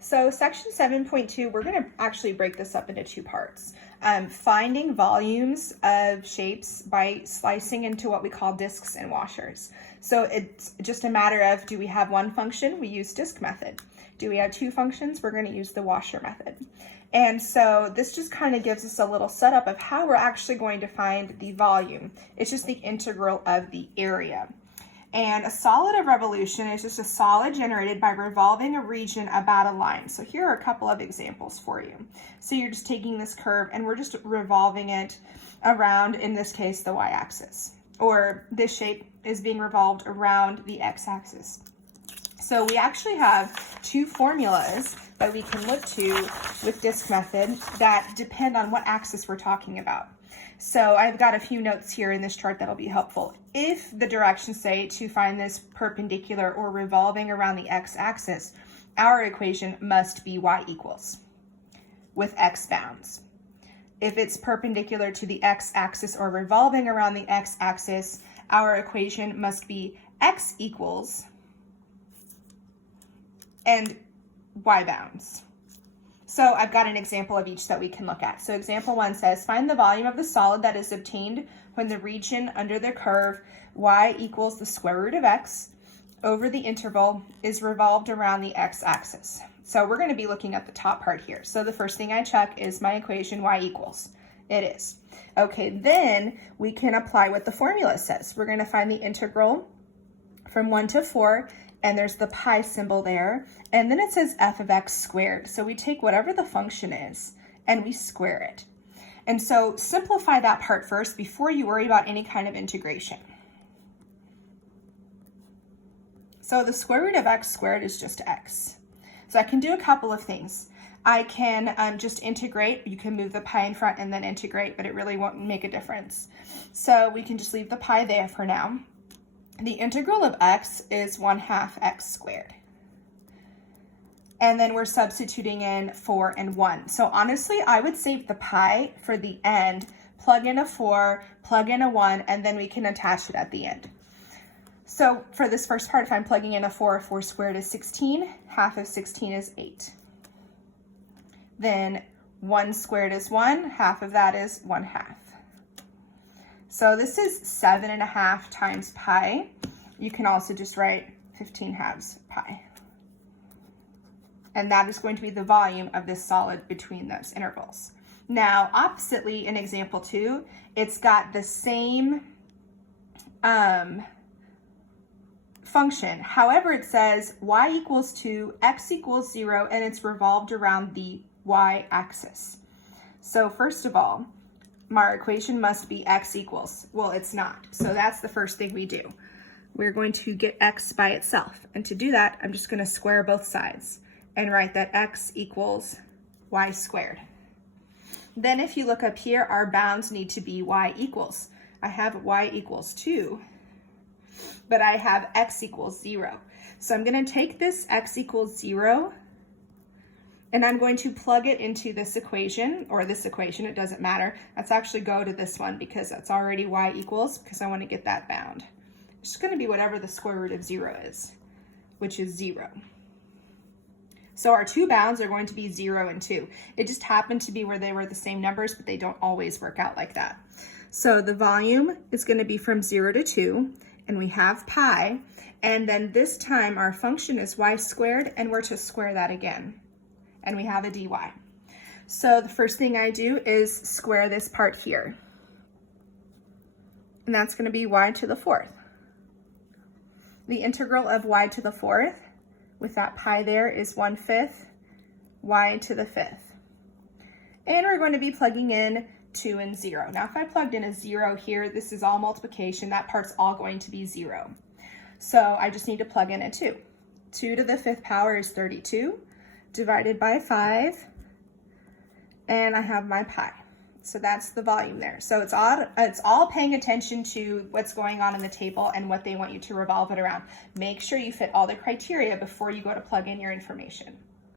So section 7.2, we're going to actually break this up into two parts. Finding volumes of shapes by slicing into what we call disks and washers. So it's just a matter of, do we have one function? We use disk method. Do we have two functions? We're going to use the washer method. And so this just kind of gives us a little setup of how we're actually going to find the volume. It's just the integral of the area. And a solid of revolution is just a solid generated by revolving a region about a line. So here are a couple of examples for you. So you're just taking this curve and we're just revolving it around, in this case, the y-axis. Or this shape is being revolved around the x-axis. So we actually have two formulas that we can look to with disk method that depend on what axis we're talking about. So I've got a few notes here in this chart that'll be helpful. If the directions say to find this perpendicular or revolving around the x-axis, our equation must be y equals with x bounds. If it's perpendicular to the x-axis or revolving around the x-axis, our equation must be x equals and y bounds. So I've got an example of each that we can look at. So example 1 says, find the volume of the solid that is obtained when the region under the curve y equals the square root of x over the interval is revolved around the x-axis. So we're going to be looking at the top part here. So the first thing I check is my equation y equals. It is. Okay, then we can apply what the formula says. We're going to find the integral from 1 to 4, and there's the pi symbol there, and then it says f of x squared. So we take whatever the function is and we square it. And so simplify that part first before you worry about any kind of integration. So the square root of x squared is just x. So I can do a couple of things. I can just integrate. You can move the pi in front and then integrate, but it really won't make a difference. So we can just leave the pi there for now. The integral of x is 1/2 x squared. And then we're substituting in 4 and 1. So honestly, I would save the pi for the end, plug in a 4, plug in a 1, and then we can attach it at the end. So for this first part, if I'm plugging in a 4 squared is 16, half of 16 is 8. Then 1 squared is 1, half of that is 1/2. So this is 7.5 times pi. You can also just write 15/2 pi. And that is going to be the volume of this solid between those intervals. Now, oppositely in example 2, it's got the same function. However, it says y equals 2, x equals 0, and it's revolved around the y-axis. So first of all, my equation must be x equals. Well, it's not. So that's the first thing we do. We're going to get x by itself. And to do that, I'm just going to square both sides and write that x equals y squared. Then if you look up here, our bounds need to be y equals. I have y equals 2, but I have x equals 0. So I'm going to take this x equals 0, and I'm going to plug it into this equation, or this equation, it doesn't matter. Let's actually go to this one because that's already y equals, because I want to get that bound. It's just going to be whatever the square root of 0 is, which is 0. So our two bounds are going to be 0 and 2. It just happened to be where they were the same numbers, but they don't always work out like that. So the volume is going to be from 0 to 2, and we have pi, and then this time our function is y squared, and we're to square that again. And we have a dy. So the first thing I do is square this part here. And that's going to be y to the 4th. The integral of y to the 4th, with that pi there, is 1/5 y to the 5th. And we're going to be plugging in 2 and 0. Now if I plugged in a 0 here, this is all multiplication. That part's all going to be 0. So I just need to plug in a 2. 2 to the 5th power is 32. Divided by 5, and I have my pi. So that's the volume there. So it's all paying attention to what's going on in the table and what they want you to revolve it around. Make sure you fit all the criteria before you go to plug in your information.